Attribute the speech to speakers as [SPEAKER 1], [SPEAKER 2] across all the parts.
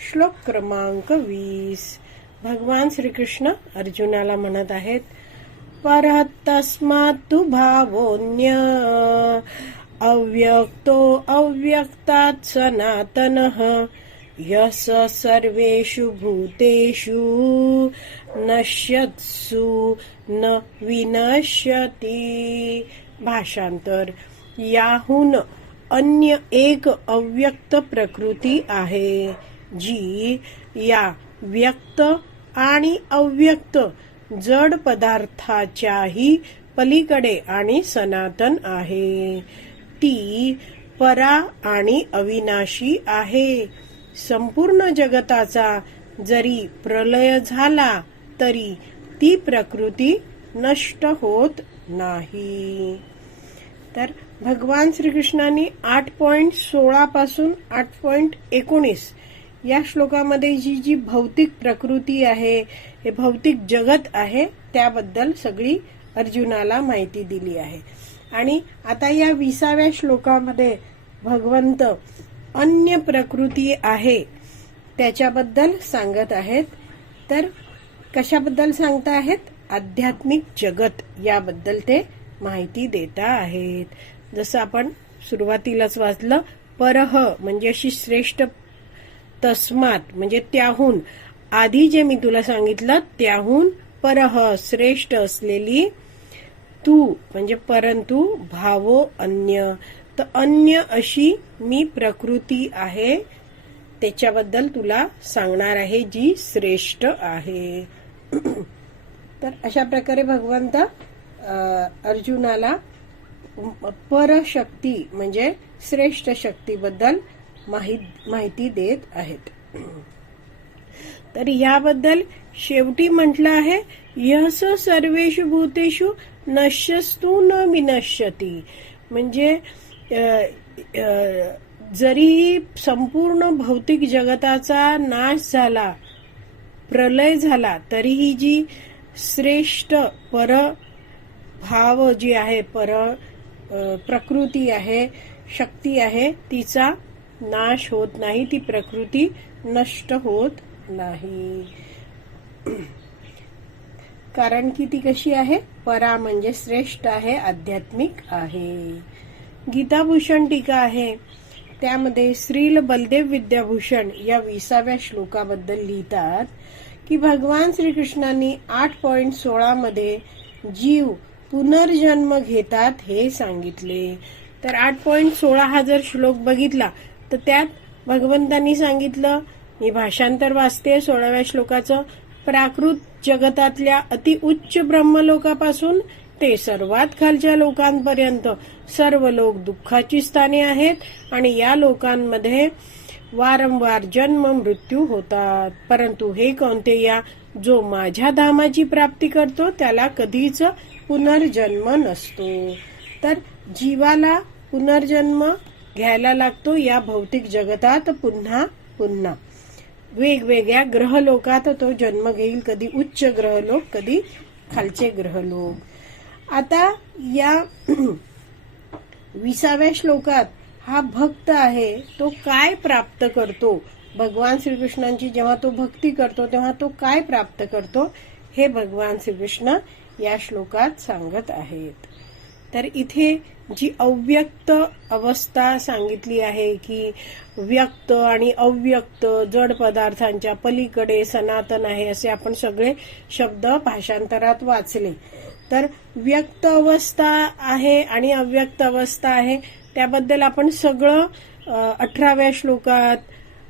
[SPEAKER 1] श्लोक क्रमांक वीस. भगवान श्रीकृष्ण अर्जुनाला म्हणत आहेत परतस्मात् तु भावोन्य अव्यक्तो अव्यक्तात सनातनः यस सर्वेषु भूतेषु नश्यत्सु न विनश्यति। भाषांतर याहून अन्य एक अव्यक्त प्रकृती आहे जी या व्यक्त आणि अव्यक्त जड पदार्थाच्याही पलीकडे आणि सनातन आहे. ती परा आणि अविनाशी आहे. संपूर्ण जगताचा जरी प्रलय झाला तरी ती प्रकृती नष्ट होत नाही. तर भगवान श्रीकृष्णांनी आठ पॉइंट सोळा पासून आठ पॉइंट एकोणीस या श्लोकामध्ये जी जी भौतिक प्रकृती आहे हे भौतिक जगत आहे त्याबद्दल सगळी अर्जुनाला माहिती दिली आहे. आणि आता या विसाव्या श्लोकामध्ये भगवंत अन्य प्रकृती आहे त्याच्याबद्दल सांगत आहेत. तर कशाबद्दल सांगता आहेत? आध्यात्मिक जगत याबद्दल ते माहिती देता आहेत. जसं आपण सुरुवातीलाच वाचलं परह म्हणजे अशी श्रेष्ठ तस्मात म्हणजे त्याहून. आधी जे मी तुला सांगितलं त्याहून परह श्रेष्ठ असलेली तू म्हणजे परंतु भावो अन्य. तर अन्य अशी मी प्रकृती आहे त्याच्याबद्दल तुला सांगणार आहे जी श्रेष्ठ आहे. तर अशा प्रकारे भगवंत अर्जुनाला परशक्ती म्हणजे श्रेष्ठ शक्तीबद्दल माहिती देत आहेत. तर याबद्दल शेवटी म्हटलं आहे यस सर्वेषु भूतेषु नश्यस्तू न विनश्यती म्हणजे जरी संपूर्ण भौतिक जगताचा नाश झाला प्रलय झाला तरीही जी श्रेष्ठ पर भाव जी आहे पर प्रकृती आहे शक्ती आहे तिचा नाश होत नाही ती प्रकृती नष्ट होत नाही. कारण की ती कशी आहे? परा म्हणजे श्रेष्ठ आहे आध्यात्मिक आहे. गीताभूषण टीका आहे. त्यामध्ये श्रील बलदेव विद्याभूषण या विसाव्या श्लोकाबद्दल लिहितात की भगवान श्रीकृष्णांनी आठ पॉइंट सोळा मध्ये जीव पुनर्जन्म घेतात हे सांगितले. तर आठ पॉइंट सोळा हा जर श्लोक बघितला तर त्यात भगवंतांनी सांगितलं मी भाषांतर वाचते सोळाव्या श्लोकाचं. प्राकृत जगतातल्या अति उच्च ब्रह्मलोकापासून ते सर्वात खालच्या लोकांपर्यंत सर्व लोक दुःखाची स्थाने आहेत आणि या लोकांमध्ये वारंवार जन्म मृत्यू होतात. परंतु हे कोणते या जो माझ्या धामाची प्राप्ती करतो त्याला कधीच पुनर्जन्म नसतो. तर जीवाला पुनर्जन्म घ्यायला लागतो. या भौतिक जगतात पुन्हा पुन्हा. वेगवेगळ्या ग्रहलोकात तो जन्म घेईल. कधी उच्च ग्रहलोक कधी खालचे ग्रहलोक. आता या विसाव्या श्लोकात हा भक्त आहे तो काय प्राप्त करतो? भगवान श्रीकृष्णांची जेव्हा तो भक्ती करतो तेव्हा तो काय प्राप्त करतो? हे भगवान श्रीकृष्ण या श्लोकात सांगत आहेत. तर इथे जी अव्यक्त अवस्था सांगितली आहे की व्यक्त आणि अव्यक्त जड पदार्थांच्या पलीकडे सनातन आहे असे आपण सगळे शब्द भाषांतरात वाचले. तर व्यक्त अवस्था आहे आणि अव्यक्त अवस्था आहे त्याबद्दल आपण सगळं अठराव्या श्लोकात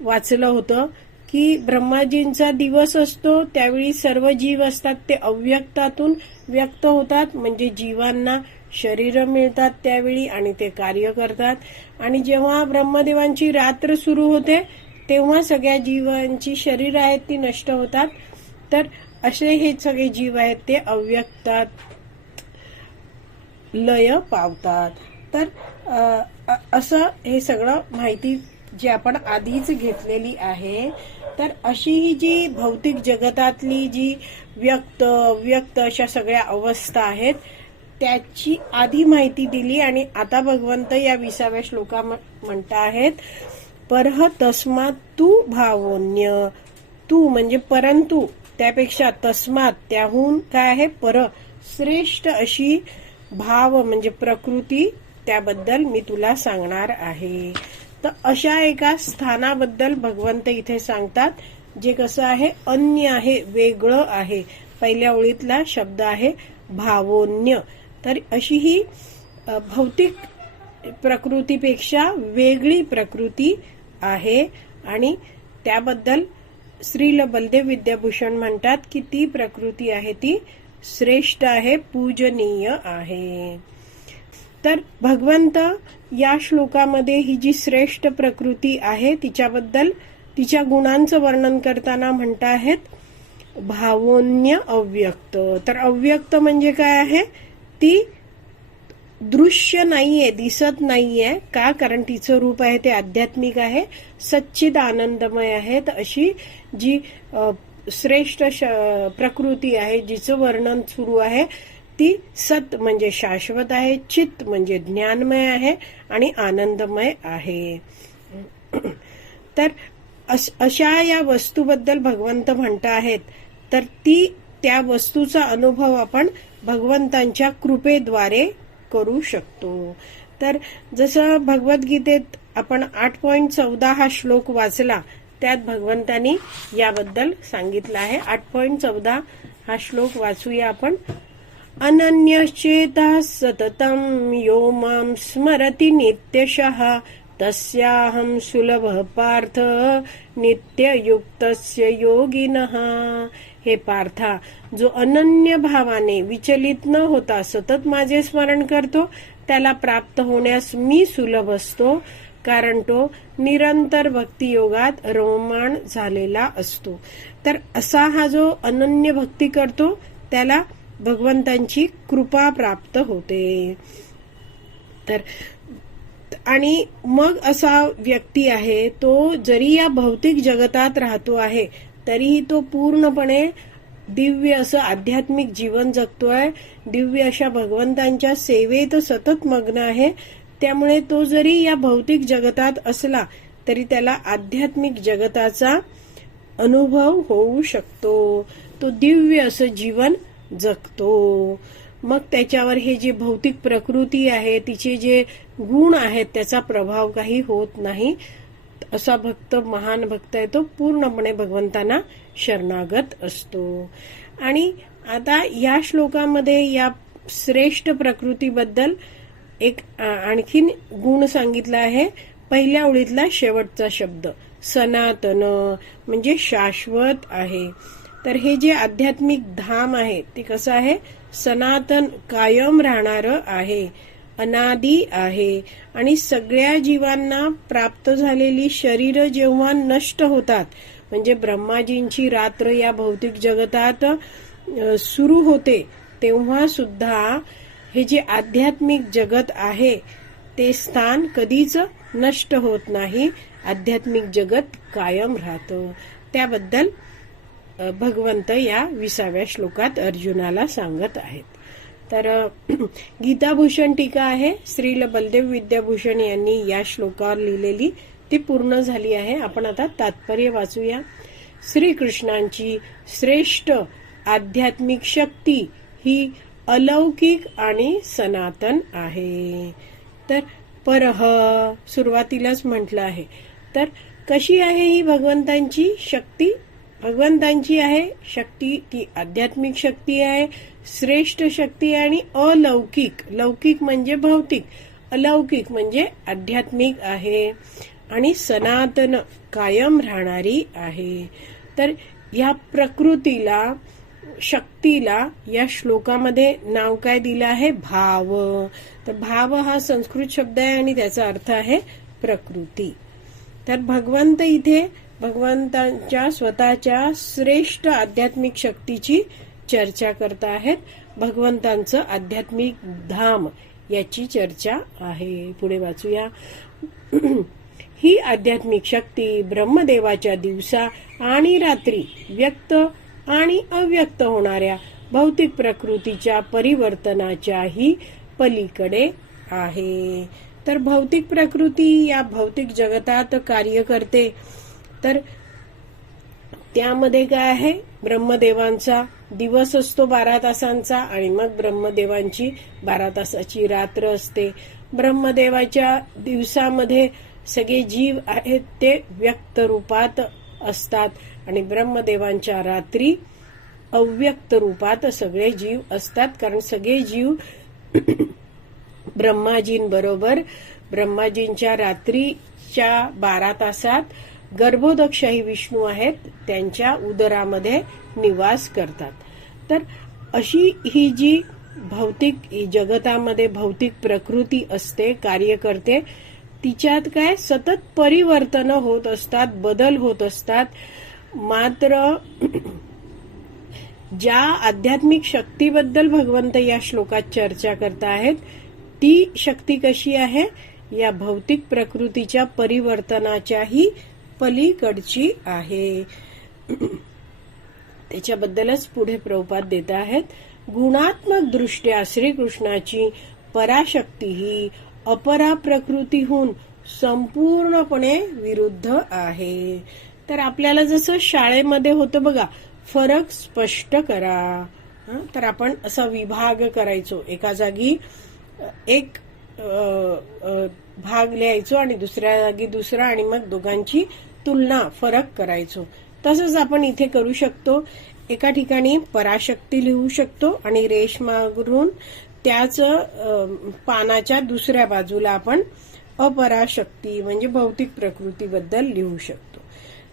[SPEAKER 1] वाचलं होतं की ब्रह्माजींचा दिवस असतो त्यावेळी सर्व जीव असतात ते अव्यक्तातून व्यक्त होतात म्हणजे जीवांना शरीर मिळतात त्यावेळी आणि ते कार्य करतात. आणि जेव्हा ब्रह्मदेवांची रात्र सुरू होते तेव्हा सगळ्या जीवांची शरीर आहेत ती नष्ट होतात. तर असे हे सगळे जीव आहेत ते अव्यक्तात. लय पावतात. तर असं हे सगळं माहिती जी आपण आधीच घेतलेली आहे. तर अशी ही जी भौतिक जगतातली जी व्यक्त व्यक्त अशा सगळ्या अवस्था आहेत त्याची आधी माहिती दिली आणि आता भगवंत या विसाव्या श्लोका म्हणता आहेत परह तस्मात तू भावोन्य. तू म्हणजे परंतु त्यापेक्षा तस्मात त्याहून काय आहे? पर श्रेष्ठ अशी भाव म्हणजे प्रकृती त्याबद्दल मी तुला सांगणार आहे. तर अशा एका स्थानाबद्दल भगवंत इथे सांगतात जे कसं आहे? अन्य आहे वेगळं आहे. पहिल्या ओळीतला शब्द आहे भावोन्य. तर अशी ही भौतिक प्रकृतीपेक्षा वेगळी प्रकृती आहे. आणि त्याबद्दल श्रील बलदेव विद्याभूषण म्हणतात की ती प्रकृती आहे ती श्रेष्ठ आहे पूजनीय आहे. तर भगवंत या श्लोकामध्ये ही जी श्रेष्ठ प्रकृती आहे तिच्याबद्दल तिच्या गुणांचं वर्णन करताना म्हणत आहेत भावोन्य अव्यक्त. तर अव्यक्त म्हणजे काय आहे? ती दृश्य नाहीये दिसत नाहीये. का? कारण तिचं रूप आहे ते आध्यात्मिक आहे. सच्चिद आनंदमय आहे अशी जी श्रेष्ठ श- प्रकृती आहे जिचं वर्णन सुरू आहे ती सत म्हणजे शाश्वत आहे चित म्हणजे ज्ञानमय आहे आणि आनंदमय आहे. तर अशा या वस्तूबद्दल भगवंत म्हणत आहेत तर ती त्या वस्तूचा अनुभव आपण भगवंतांच्या कृपेद्वारे करू शकतो. तर जसं भगवद्गीतेत आपण आठ पॉईंट चौदा हा श्लोक वाचला त्यात भगवंतांनी याबद्दल सांगितलं आहे. आठ पॉइंट चौदा हा श्लोक वाचूया आपण. अनन्यश्चेता सततम यो माम स्मरति नित्यशः तस्याहं सुलभ पार्थ नित्ययुक्तस्य योगिनः। हे पार्था जो अनन्य भावाने विचलित न होता सतत माझे स्मरण करतो त्याला प्राप्त होण्यास मी सुलभ असतो कारण तो निरंतर भक्तियोगात रोमाण झालेला असतो. तर असा हा जो अनन्य भक्ती करतो त्याला भगवंतांची कृपा प्राप्त होते. तर आणि मग असा व्यक्ती आहे तो जरी या भौतिक जगतात राहतो आहे तरीही तो पूर्णपणे दिव्य असं आध्यात्मिक जीवन जगतोय. दिव्य अशा भगवंतांच्या सेवेत सतत मग्न आहे. त्यामुळे तो जरी या भौतिक जगतात असला तरी त्याला आध्यात्मिक जगताचा अनुभव होऊ शकतो. तो दिव्य असं जीवन जगतो. मग त्याच्यावर हे जे भौतिक प्रकृती आहे तिचे जे गुण आहेत त्याचा प्रभाव काही होत नाही. असा भक्त महान भक्त आहे तो पूर्णपणे भगवंतांना शरणागत असतो. आणि आता या श्लोकामध्ये या श्रेष्ठ प्रकृतीबद्दल एक आणखीन गुण सांगितला आहे. पहिल्या ओळीतला शेवटचा शब्द सनातन म्हणजे शाश्वत आहे. तर हे जे आध्यात्मिक धाम आहे ते कसं आहे? सनातन कायम राहणार आहे. अनादी आहे. आणि सगळ्या जीवांना प्राप्त झालेली शरीर जेव्हा नष्ट होतात म्हणजे ब्रह्माजींची रात्र या भौतिक जगतात सुरू होते तेव्हा सुद्धा हे जे आध्यात्मिक जगत आहे ते स्थान कधीच नष्ट होत नाही. आध्यात्मिक जगत कायम राहतं. त्याबद्दल भगवंत या विसाव्या श्लोकात अर्जुनाला सांगत आहेत. तर गीताभूषण टीका आहे. श्रील बलदेव विद्याभूषण यांनी या श्लोकावर लिहिलेली ती पूर्ण झाली आहे. आपण आता तात्पर्य वाचूया. श्रीकृष्णांची श्रेष्ठ आध्यात्मिक शक्ती ही अलौकिक आणि सनातन आहे. तर परह सुरुवातीलाच म्हटलं आहे. तर कशी आहे ही भगवंतांची शक्ती? भगवंतांची आहे शक्ती ती आध्यात्मिक शक्ती आहे श्रेष्ठ शक्ती आणि अलौकिक. लौकिक म्हणजे भौतिक अलौकिक म्हणजे आध्यात्मिक आहे. आणि सनातन कायम राहणारी आहे. तर या प्रकृतीला शक्तीला या श्लोकामध्ये नाव काय दिलं आहे? भाव. तर भाव हा संस्कृत शब्द आहे आणि त्याचा अर्थ आहे प्रकृती. तर भगवंत इथे भगवंतांच्या स्वतःच्या श्रेष्ठ आध्यात्मिक शक्तीची चर्चा करत आहेत. भगवंतांचं आध्यात्मिक धाम याची चर्चा आहे. पुढे वाचूया. ही आध्यात्मिक शक्ती ब्रह्मदेवाच्या दिवसा आणि रात्री व्यक्त आणि अव्यक्त होणाऱ्या भौतिक प्रकृतीच्या परिवर्तनाच्याही पलीकडे आहे. तर भौतिक प्रकृती या भौतिक जगतात कार्य करते. तर त्यामध्ये काय आहे? ब्रह्मदेवांचा दिवस असतो बारा तासांचा आणि मग ब्रह्मदेवांची बारा तासाची रात्र असते. ब्रह्मदेवाच्या दिवसामध्ये सगळे जीव आहेत ते व्यक्त रूपात असतात आणि ब्रह्मदेवांच्या रात्री अव्यक्त रूपात सगळे जीव असतात. कारण सगळे जीव ब्रह्माजींबरोबर ब्रह्माजींच्या रात्रीच्या बारा तासात गर्भोदकशाही विष्णू आहेत त्यांच्या उदरामध्ये निवास करतात. तर अशी ही जी भौतिक जगतामध्ये भौतिक प्रकृती असते कार्य करते तिच्यात काय सतत परिवर्तन होत असतात बदल होत असतात. मात्र ज्या आध्यात्मिक शक्तीबद्दल भगवंत या श्लोकात चर्चा करत आहेत ती शक्ती कशी आहे? या भौतिक प्रकृतीच्या परिवर्तनाच्याही पलीकडची आहे. त्याच्याबद्दलच पुढे प्रभुपात देत आहेत. गुणात्मक दृष्ट्या श्रीकृष्णाची पराशक्ती ही अपरा प्रकृतीहून संपूर्णपणे विरुद्ध आहे. तर आपल्याला जसं शाळेमध्ये होतं बघा फरक स्पष्ट करा. तर आपण असा विभाग करायचो. एका जागी एक भाग लिहायचो आणि दुसऱ्या जागी दुसरा आणि मग दोघांची तुलना फरक करायचो. तसंच आपण इथे करू शकतो एका ठिकाणी पराशक्ती लिहू शकतो आणि रेशमावरून त्याच पानाच्या दुसऱ्या बाजूला आपण अपराशक्ती म्हणजे भौतिक प्रकृतीबद्दल लिहू शकतो.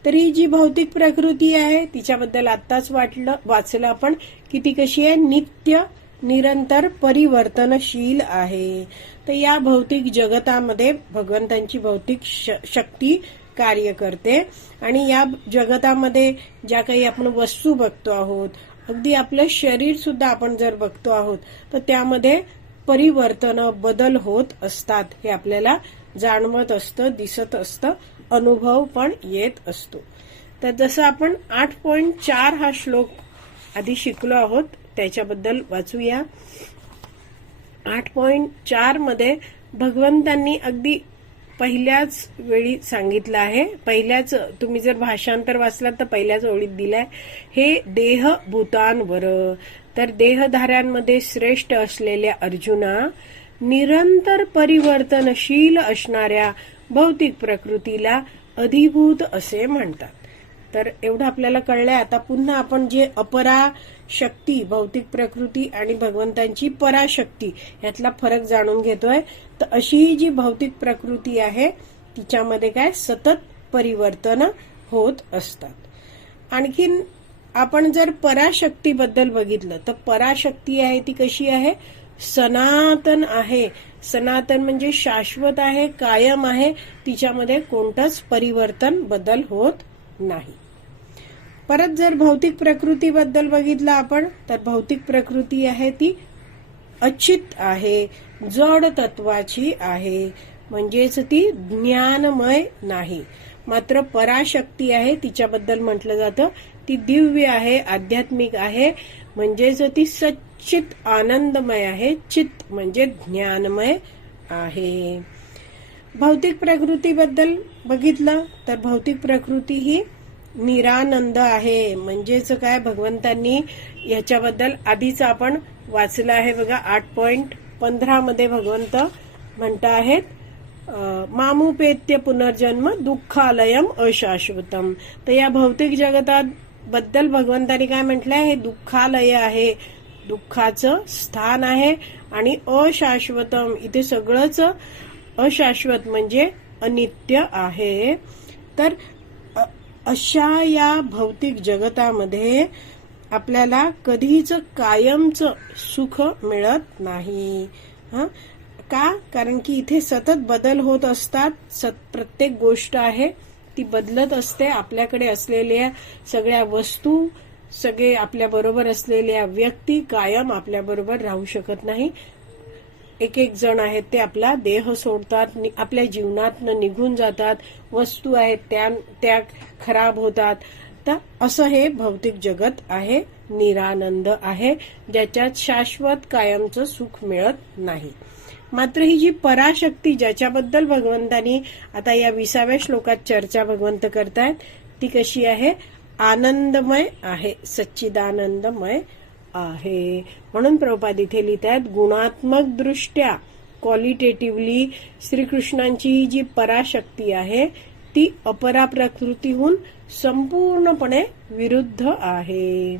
[SPEAKER 1] तरी जी भौतिक प्रकृती आहे तिच्याबद्दल आत्ताच वाटलं वाचलं आपण की ती कशी आहे? नित्य निरंतर परिवर्तनशील आहे. तर या भौतिक जगतामध्ये भगवंतांची भौतिक श- शक्ती कार्य करते. आणि या जगतामध्ये ज्या काही आपण वस्तू बघतो आहोत अगदी आपलं शरीर सुद्धा आपण जर बघतो आहोत तर त्यामध्ये परिवर्तन बदल होत असतात हे आपल्याला जाणवत असतं दिसत असतं अनुभव पण येत असतो. तर जसं आपण आठ पॉईंट चार हा श्लोक आधी शिकलो आहोत त्याच्याबद्दल वाचूया. आठ पॉईंट चारमध्ये भगवंतांनी अगदी पहिल्याच वेळी सांगितलं आहे. पहिल्याच तुम्ही जर भाषांतर वाचलात तर पहिल्याच ओळीत दिलाय. हे देह भूतांवर. तर देहधाऱ्यांमध्ये श्रेष्ठ असलेल्या अर्जुना निरंतर परिवर्तनशील असणाऱ्या भौतिक प्रकृतीला अधिभूत असे म्हणतात. तर एवढं आपल्याला कळलंय. आता पुन्हा आपण जे अपरा शक्ती भौतिक प्रकृती आणि भगवंतांची पराशक्ती यातला फरक जाणून घेतोय. तर अशी ही जी भौतिक प्रकृती आहे तिच्यामध्ये काय सतत परिवर्तन होत असतात. आणखीन आपण जर पराशक्तीबद्दल बघितलं तर पराशक्ती आहे ती कशी आहे? सनातन आहे. सनातन म्हणजे शाश्वत आहे कायम आहे. तिच्यामध्ये कोणतंच परिवर्तन बदल होत नाही. परत जर भौतिक प्रकृतीबद्दल बघितलं आपण तर भौतिक प्रकृती आहे ती अचित आहे जड तत्वाची आहे. म्हणजेच ती ज्ञानमय नाही. मात्र पराशक्ती आहे तिच्याबद्दल म्हटलं जातं. ती दिव्य आहे आध्यात्मिक आहे. म्हणजेच ती सच्चित आनंदमय आहे. चित म्हणजे ज्ञानमय आहे. भौतिक प्रकृतीबद्दल बघितलं तर भौतिक प्रकृती ही निरानंद आहे. म्हणजेच काय? भगवंतांनी याच्याबद्दल आधीच आपण वाचलं आहे बघा. आठ पॉइंट पंधरा मध्ये भगवंत म्हणता आहेत मामुपेत्य पुनर्जन्म दुःखालयम अशाश्वतम. तर या भौतिक जगतात बद्दल भगवंतानी काय म्हटलंय हे दुःखालय आहे. दुःखाचं स्थान आहे आणि अशाश्वतम. इथे सगळंच अशाश्वत म्हणजे अनित्य आहे. तर अशा या भौतिक जगतामध्ये आपल्याला कधीच कायमच सुख मिळत नाही. का? कारण की इथे सतत बदल होत असतात. सत प्रत्येक गोष्ट आहे. ती बदलत असते. आपल्याकडे असलेल्या सगळ्या वस्तू सगळे आपल्या बरोबर असलेल्या व्यक्ती कायम आपल्या बरोबर राहू शकत नाही. एक एक जण आहेत ते आपला देह सोडतात आपल्या जीवनातनं निघून जातात वस्तू आहेत त्या त्या खराब होतात. तर असं हे भौतिक जगत आहे निरानंद आहे ज्याच्यात शाश्वत कायमचं सुख मिळत नाही. मात्र ही जी पराशक्ती ज्याच्याबद्दल भगवंतानी आता या विसाव्या श्लोकात चर्चा भगवंत करतायत ती कशी आहे? आनंदमय आहे सच्चिदानंदमय आहे. म्हणून प्रभुपाद इथे लिहितात गुणात्मक दृष्ट्या क्वालिटेटिव्हली श्रीकृष्णांची ही जी पराशक्ती आहे ती अपरा प्रकृतीहून संपूर्णपणे विरुद्ध आहे.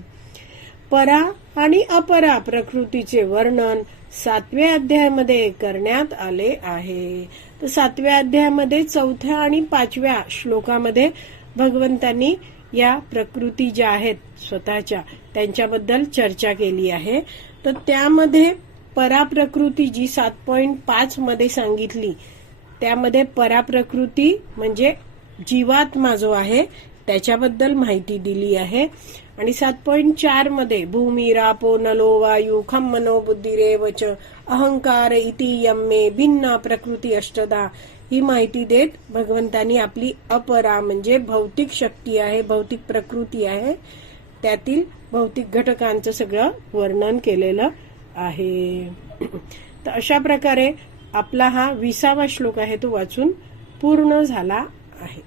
[SPEAKER 1] परा आणि अपरा प्रकृतीचे वर्णन सातव्या अध्यायामध्ये करण्यात आले आहे. तर सातव्या अध्यायामध्ये चौथ्या आणि पाचव्या श्लोकामध्ये भगवंतांनी या प्रकृती ज्या आहेत स्वतःच्या त्यांच्याबद्दल चर्चा केली आहे. तर त्यामध्ये पराप्रकृती जी सात पॉईंट पाच मध्ये सांगितली त्यामध्ये पराप्रकृती म्हणजे जीवात्मा जो आहे त्याच्याबद्दल माहिती दिली आहे. आणि सात पॉईंट चारमध्ये भूमी रापो नलो वायू खम मनोबुद्धी रेवच अहंकार इति यम्मे भिन्न प्रकृती अष्टदा ही माहिती देत भगवंतानी आपली अपरा म्हणजे भौतिक शक्ती आहे भौतिक प्रकृती आहे. त्यातील भौतिक घटकांचं सगळं वर्णन केलेलं आहे. तर अशा प्रकारे आपला हा विसावा श्लोक आहे तो वाचून पूर्ण झाला आहे.